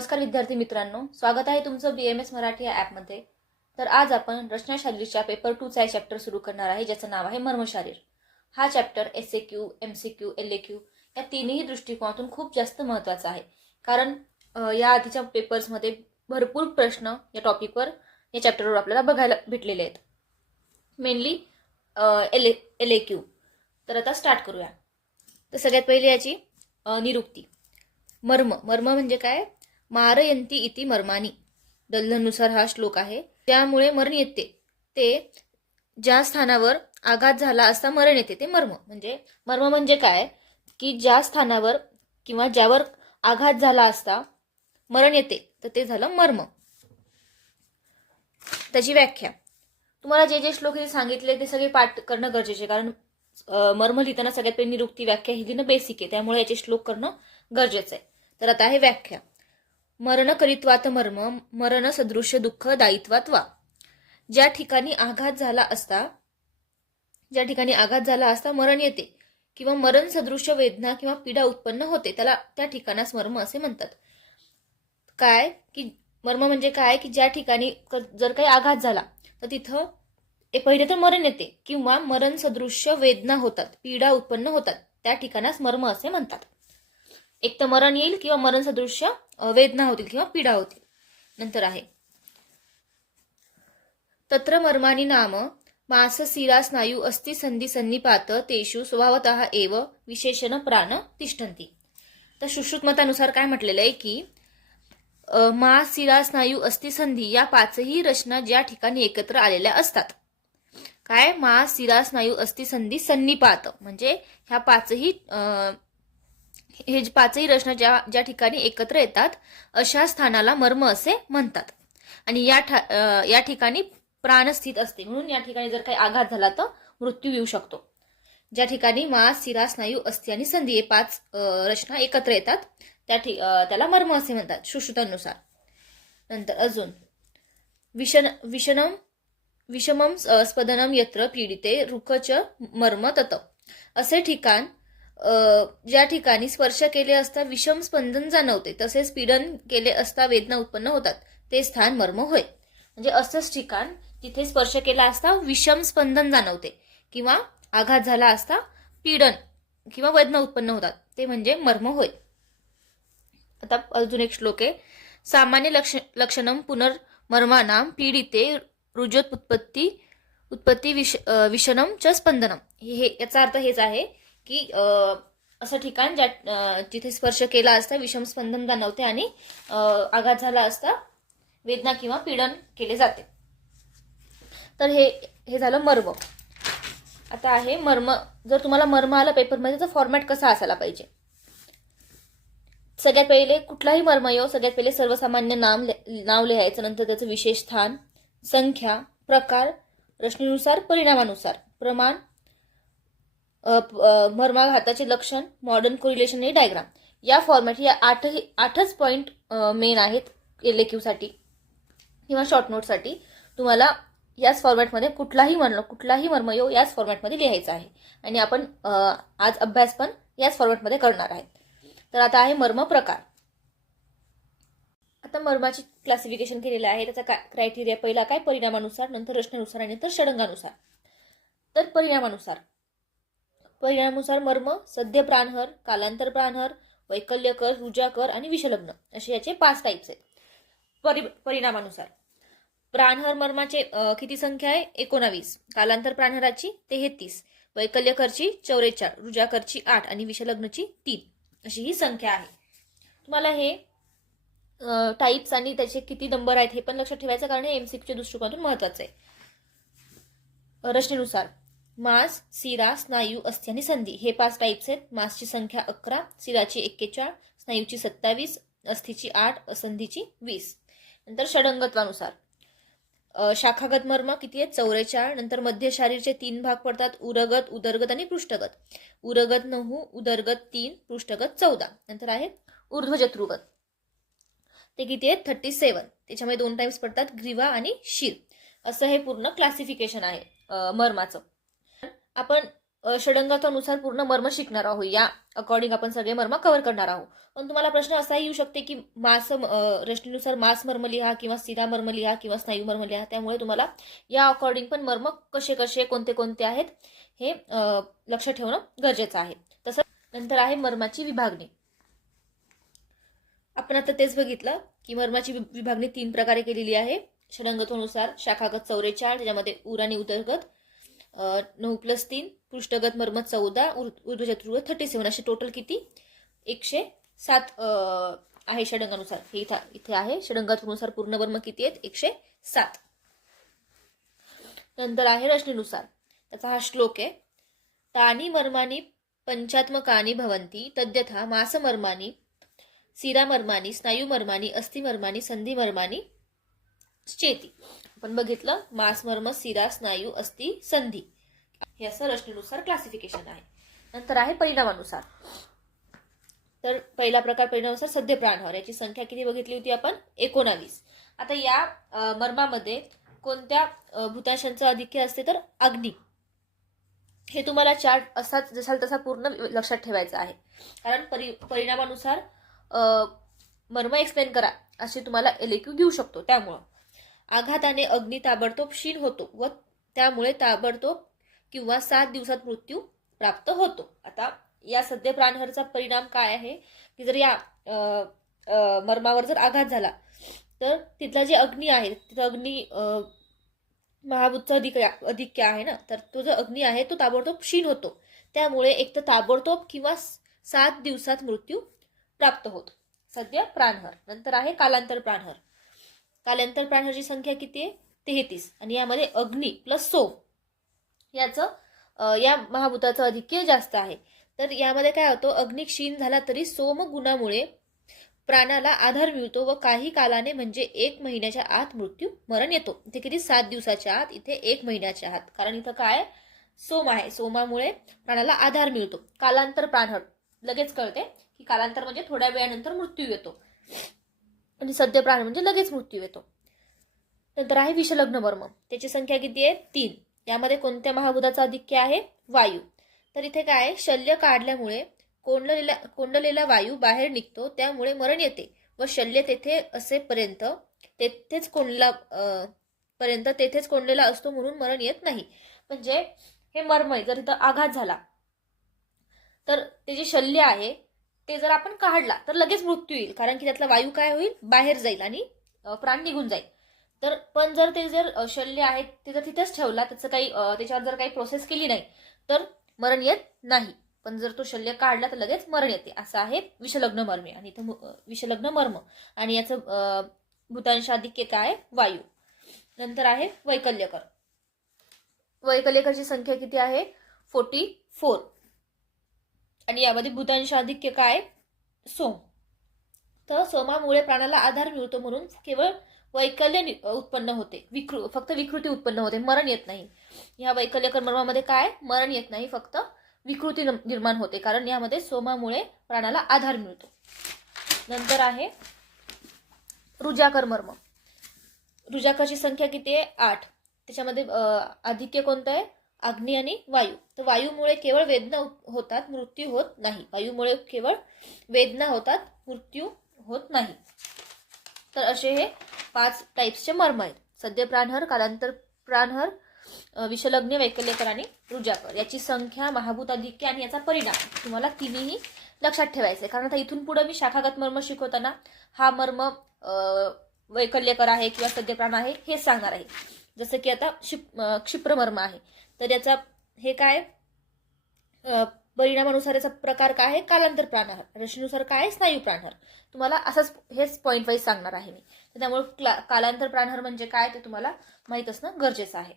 नमस्कार विद्यार्थी मित्रांनो, स्वागत आहे तुमचं BMS मराठी या ॲपमध्ये। तर आज आपण रचनाशास्त्राच्या पेपर 2 चा चॅप्टर सुरू करणार आहे, ज्याचं नाव आहे मर्मशारीर। हा चॅप्टर SAQ, MCQ, LAQ या तिन्ही दृष्टिकोनातून खूप जास्त महत्त्वाचा आहे, कारण या आधीच्या पेपर्समध्ये भरपूर प्रश्न या टॉपिकवर या चॅप्टरवर आपल्याला बघायला भेटलेले आहेत, मेनली LAQ। तर आता स्टार्ट करूया। तर सगळ्यात पहिले याची निरुक्ती। मर्म म्हणजे काय? मारयंती इति मर्मानी, दल्लनुसार हा श्लोक आहे। त्यामुळे मरण येते, ते ज्या स्थानावर आघात झाला असता मरण येते ते मर्म। मर्म म्हणजे काय की ज्या स्थानावर किंवा ज्यावर आघात झाला असता मरण येते, तर ते झालं मर्म। त्याची व्याख्या तुम्हाला जे श्लोक हे सांगितले ते सगळे पाठ करणं गरजेचे, कारण मर्म लिहिताना सगळ्यात पहिली निरुक्ती व्याख्या ही लिहिणं बेसिक आहे, त्यामुळे याचे श्लोक करणं गरजेचं आहे। तर आता आहे व्याख्या। मरण करित्वात मर्म, मरण सदृश्य दुःख दायित्वात वा। ज्या ठिकाणी आघात झाला असता मरण येते किंवा मरण सदृश्य वेदना किंवा पीडा उत्पन्न होते, त्याला त्या ठिकाणास मर्म असे म्हणतात। काय की मर्म म्हणजे काय की ज्या ठिकाणी जर काही आघात झाला तर तिथं पहिले तर मरण येते किंवा मरण सदृश्य वेदना होतात, पीडा उत्पन्न होतात, त्या ठिकाणास मर्म असे म्हणतात। एक तर मरण येईल किंवा मरण सदृश्य वेदना होतील किंवा पीडा होतील। नंतर आहे तत्र मर्मानी नाम मास शिरा स्नायू अस्ति संधी सन्निपात तेषु स्वभावतः एव विशेषण प्राण तिष्ठन्ति। तर सुश्रुतमतानुसार काय म्हटलेलं आहे की मास शिरा स्नायू अस्ति संधी या पाचही रचना ज्या ठिकाणी एकत्र आलेल्या असतात। काय? मास शिरा स्नायू अस्ति संधी सन्निपात म्हणजे ह्या पाचही रचना ज्या ठिकाणी एकत्र येतात अशा स्थानाला मर्म असे म्हणतात। आणि या ठिकाणी प्राण स्थित असते, म्हणून या ठिकाणी जर काही आघात झाला तर मृत्यू येऊ शकतो। ज्या ठिकाणी मास शिरा स्नायू अस्थि आणि संधी हे पाच रचना एकत्र येतात त्याला मर्म असे म्हणतात सुश्रुतानुसार। नंतर अजून विषमम स्पदनम यत्र पीडिते रुकच मर्म तत। असे ठिकाण ज्या ठिकाणी स्पर्श केले असता विषम स्पंदन जाणवते, तसेच पीडन केले असता वेदना उत्पन्न होतात, ते स्थान मर्म होय। म्हणजे असंच ठिकाण जिथे स्पर्श केला असता विषम स्पंदन जाणवते किंवा आघात झाला असता पीडन किंवा वेदना उत्पन्न होतात, ते म्हणजे मर्म होय। आता अजून एक श्लोक आहे। सामान्य लक्षणम पुनर्मर्माणां पीडिते उत्पत्ती विषणम च स्पंदनम। याचा अर्थ हेच आहे की असं ठिकाण जिथे स्पर्श केला असता विषम स्पंदन जाणवते आणि आघात झाला असता वेदना किंवा पीडन केले जाते। तर हे झालं मर्म। आता आहे मर्म। जर तुम्हाला मर्म आला पेपरमध्ये तर फॉर्मॅट कसा असायला पाहिजे? सगळ्यात पहिले कुठलाही मर्म येऊ, सगळ्यात पहिले सर्वसामान्य नाव लिहायचं, नंतर त्याचं विशेष स्थान, संख्या, प्रकार, रचनेनुसार, परिणामानुसार, प्रमाण, मर्माघाताचे लक्षण, मॉडर्न कोरिलेशन आणि डायग्राम। या फॉर्मॅट या आठच पॉइंट मेन आहेत LAQ साठी किंवा शॉर्ट नोट साठी। तुम्हाला याच फॉर्मॅटमध्ये कुठलाही मर्म येऊ याच फॉर्मॅटमध्ये लिहायचा आहे आणि आपण आज अभ्यास पण याच फॉर्मॅटमध्ये करणार आहे। तर आता आहे मर्म प्रकार। आता मर्माची क्लासिफिकेशन केलेलं आहे। त्याचा क्रायटेरिया पहिला काय? परिणामानुसार, नंतर रचनेनुसार आणि नंतर षडंगानुसार। तर परिणामानुसार मर्म सद्य प्राणहर, कालांतर प्राणहर, वैकल्यकर, रुजाकर आणि विषलग्न असे याचे 5 टाइप्स आहेत। परिणामानुसार प्राणहर मर्माचे किती संख्या आहे? 19, कालांतर प्राणहराची 33, वैकल्यकरची 44, रुजाकरची 8 आणि विषलग्नची 3 अशी ही संख्या आहे। तुम्हाला हे टाइप्स आणि त्याचे किती नंबर आहेत हे पण लक्षात ठेवायचं, कारण हे MCQच्या दृष्टिकोनातून महत्त्वाचं आहे। रचनेनुसार मास, शिरा, स्नायू, अस्थि आणि संधी हे 5 टाइप्स आहेत। मासची संख्या 11, शिराची 41, स्नायूची 27, अस्थीची 8, संधीची 20। नंतर षडंगत्वानुसार शाखागत मर्म किती आहेत? 44। नंतर मध्य शारीरचे 3 भाग पडतात, उरगत, उदरगत आणि पृष्ठगत। उरगत 9, उदरगत 3, पृष्ठगत 14। नंतर आहे ऊर्ध्वजत्रुगत, ते किती आहेत? 37। त्याच्यामध्ये 2 टाइप्स पडतात, ग्रीवा आणि शिर। असं हे पूर्ण क्लासिफिकेशन आहे मर्माचं। आपण षडंगानुसार पूर्ण मर्म शिकणार आहोत. या अकॉर्डिंग आपण सगळे मर्म कव्हर करणार आहोत. पण तुम्हाला प्रश्न असाही येऊ शकते की रचनेनुसार मास मर्म लिहा किंवा शिरा मर्म लिहा किंवा स्नायू मर्म लिहा. त्यामुळे तुम्हाला या अकॉर्डिंग पण मर्म कसे कसे कोणते कोणते आहेत हे लक्ष ठेवणं गरजेचं आहे. तसंच नंतर आहे मर्माची विभागणी. आपण आता तेच बघितलं की मर्माची विभागणी 3 प्रकारे केलेली आहे. षडंगत्वानुसार शाखागत 44, त्याच्यामध्ये उर आणि उदरगत 9+3, पृष्ठगत मर्म 14, ऊर्ध्वचतुर्गत 37, असे टोटल किती 107 आहे षडंगानुसार. हे इथे आहे षडंगानुसार पूर्ण मर्म किती आहेत 107. नंतर आहे रचनेनुसार. त्याचा हा श्लोक आहे. तानी मर्मानी पंचात्मकानी भवन्ति तद्यथा मासमर्मानी शिरामर्मानी स्नायुमर्मानी अस्थिमर्मानी संधिमर्मानी चेती. आपण बघितलं मासमर्म, शिरा, स्नायू, अस्थि, संधी हे असं रचनेनुसार क्लासिफिकेशन आहे. नंतर आहे परिणामानुसार. तर पहिला प्रकार परिणामानुसार सद्य प्राणहर. याची संख्या किती बघितली होती आपण 19. आता या मर्मामध्ये कोणत्या भूतांशांचं आधिक्य असते तर अग्नी. हे तुम्हाला चार्ट असाच जसा तसा पूर्ण लक्षात ठेवायचा आहे. कारण परिणामानुसार मर्म एक्सप्लेन करा असे तुम्हाला LQ घेऊ शकतो. त्यामुळं आघाताने अग्नी ताबडतोब क्षीण होतो व त्यामुळे ताबडतोब किंवा 7 दिवसात मृत्यू प्राप्त होतो. आता या सद्य प्राणहरचा परिणाम काय आहे की जर या मर्मावर जर आघात झाला तर तिथला जे अग्नी आहे, तिथं अग्नी महाभूतचा अधिक्य आहे ना, तर तो जो अग्नी आहे तो ताबडतोब क्षीण होतो. त्यामुळे एक तर ताबडतोब किंवा 7 दिवसात मृत्यू प्राप्त होतो. सद्य प्राणहर. नंतर आहे कालांतर प्राणहर. कालांतर प्राणहरची संख्या किती आहे 33 आणि यामध्ये अग्नी प्लस सोम याचं या महाभूताचं अधिक्य जास्त आहे. तर यामध्ये काय होतं, अग्नी क्षीण झाला तरी सोम गुणामुळे प्राणाला आधार मिळतो व काही कालाने म्हणजे 1 महिन्याच्या आत मरण येतो. इथे किती 7 दिवसाच्या आत, इथे 1 महिन्याच्या आत. कारण इथं काय सोम आहे, सोमामुळे प्राणाला आधार मिळतो. कालांतर प्राणहर लगेच कळते की कालांतर म्हणजे थोड्या वेळानंतर मृत्यू येतो आणि सद्य प्राण म्हणजे लगेच मृत्यू येतो. नंतर आहे विषलग्न मर्म. त्याची संख्या किती आहे 3. यामध्ये कोणत्या महाभूताचा आधिक्य आहे वायू. तर इथे काय शल्य काढल्यामुळे कोंडलेला वायू बाहेर निघतो, त्यामुळे मरण येते व शल्य तेथे असेपर्यंत तेथेच कोंडलेला असतो म्हणून मरण येत नाही. म्हणजे हे मर्म जर इथं आघात झाला तर ते जे शल्य आहे ते जर आपण काढला तर लगेच मृत्यू येईल, कारण की त्यातला वायू काय होईल बाहेर जाईल आणि प्राण निघून जाईल. तर पण जर ते शल्य आहे ते जर तिथेच ठेवला, त्याच्यावर जर काही प्रोसेस केली नाही तर मरण येत नाही. पण जर तो शल्य काढला तर लगेच मरण येते. असं आहे विषलग्न मर्मे. आणि इथं विषलग्न मर्म आणि याचं भूतांशाधिक्य काय वायू. नंतर आहे वैकल्यकर. वैकल्यकरची संख्या किती आहे 44 आणि यामध्ये भूतांशाधिक्य काय सोम. तर सोमामुळे प्राणाला आधार मिळतो म्हणून केवळ वैकल्य उत्पन्न होते, फक्त विकृती उत्पन्न होते, मरण येत नाही. या वैकल्यकर मर्मामध्ये काय मरण येत नाही, फक्त विकृती निर्माण होते, कारण यामध्ये सोमामुळे प्राणाला आधार मिळतो. नंतर आहे रुजाकर मर्म. रुजाकरची संख्या किती आहे 8. त्याच्यामध्ये आधिक्य कोणतं आहे अग्नी आणि वायू. तर वायूमुळे केवळ वेदना होतात, मृत्यू होत नाही. वायूमुळे केवळ वेदना होतात, मृत्यू होत नाही. तर असे हे 5 टाइप्सचे मर्म आहेत. सद्य प्राणहर, कालांतर प्राणहर, विषलग्न, वैकल्यकर आणि रुजाकर. याची संख्या, महाभूत अधिक्य आणि याचा परिणाम तुम्हाला तिन्ही लक्षात ठेवायचे. कारण आता इथून पुढे मी शाखागत मर्म शिकवताना हा मर्म वैकल्यकर आहे किंवा सद्य प्राण आहे हे सांगणार आहे. जसं की आता क्षिप्रमर्म आहे, तर याचा हे काय परिणामानुसार याचा प्रकार काय आहे कालांतर प्राणहर, रचनेनुसार काय आहे स्नायू प्राणहर. तुम्हाला असंच हेच पॉईंट वाईज सांगणार आहे मी. त्यामुळे कालांतर प्राणहर म्हणजे काय ते तुम्हाला माहित असणं गरजेचं आहे.